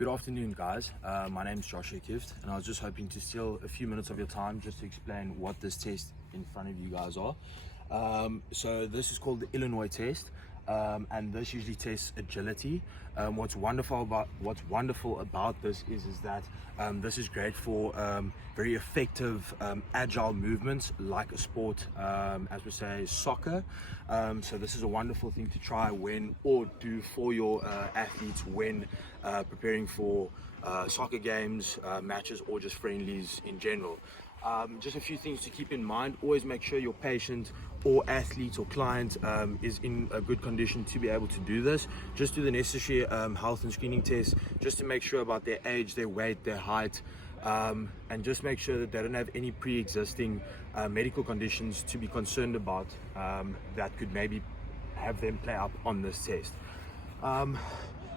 Good afternoon, guys. My name is Joshua Kift, and I was just hoping to steal a few minutes of your time just to explain what this test in front of you guys are. So this is called the Illinois test, and this usually tests agility. What's wonderful about this is that this is great for very effective agile movements like a sport, as we say, soccer. So this is a wonderful thing to try when or do for your athletes when preparing for soccer games, matches, or just friendlies in general. Just a few things to keep in mind. Always make sure your patient or athlete or client is in a good condition to be able to do this. Just do the necessary health and screening tests just to make sure about their age, their weight, their height, and just make sure that they don't have any pre-existing medical conditions to be concerned about that could maybe have them play up on this test.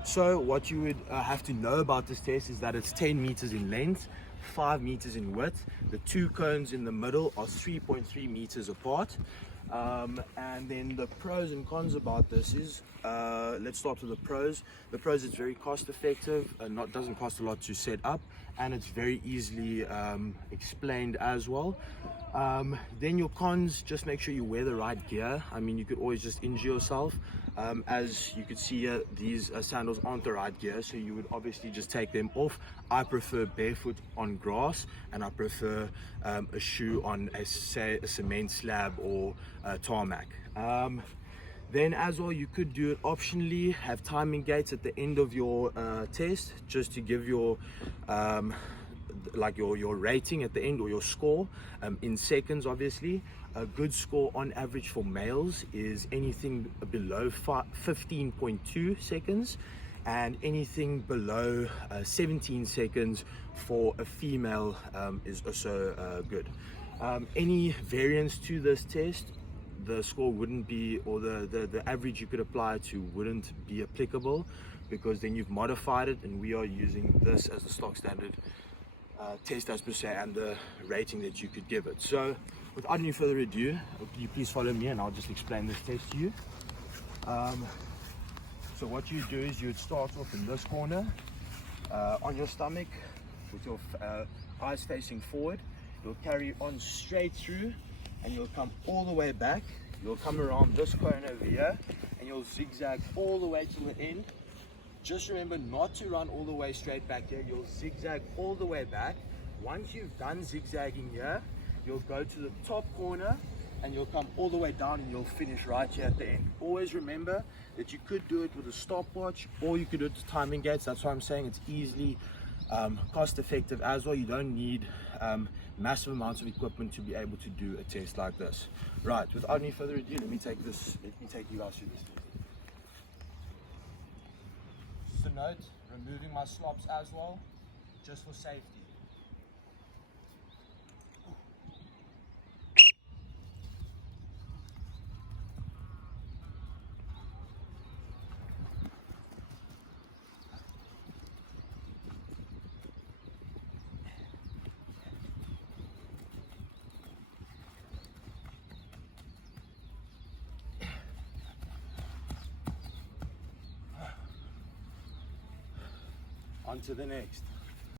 So what you would have to know about this test is that it's 10 meters in length, 5 meters in width. The two cones in the middle are 3.3 meters apart. And then the pros and cons about this is, let's start with the pros. The pros, it's very cost effective, doesn't cost a lot to set up, and it's very easily explained as well. Then your cons, just make sure you wear the right gear. I mean, you could always just injure yourself. As you could see here, these sandals aren't the right gear, so you would obviously just take them off. I prefer barefoot on grass, and I prefer a shoe on say a cement slab or tarmac. Then as well, you could do it optionally, have timing gates at the end of your test, just to give your your rating at the end, or your score in seconds. Obviously, a good score on average for males is anything below 15.2 seconds, and anything below 17 seconds for a female is also good. Any variance to this test, the score wouldn't be, or the average you could apply to wouldn't be applicable, because then you've modified it, and we are using this as the stock standard test as per se, and the rating that you could give it. So without any further ado, could you please follow me and I'll just explain this test to you. So what you do is you would start off in this corner on your stomach with your eyes facing forward. You'll carry on straight through, and you'll come all the way back. You'll come around this corner over here, and you'll zigzag all the way to the end. Just remember not to run all the way straight back here. You'll zigzag all the way back. Once you've done zigzagging here, you'll go to the top corner, and you'll come all the way down, and you'll finish right here at the end. Always remember that you could do it with a stopwatch, or you could do it with timing gates. That's why I'm saying it's easily cost effective as well. You don't need massive amounts of equipment to be able to do a test like this. Right, without any further ado, let me take you guys through this. Just a note, removing my slops as well, just for safety. On to the next.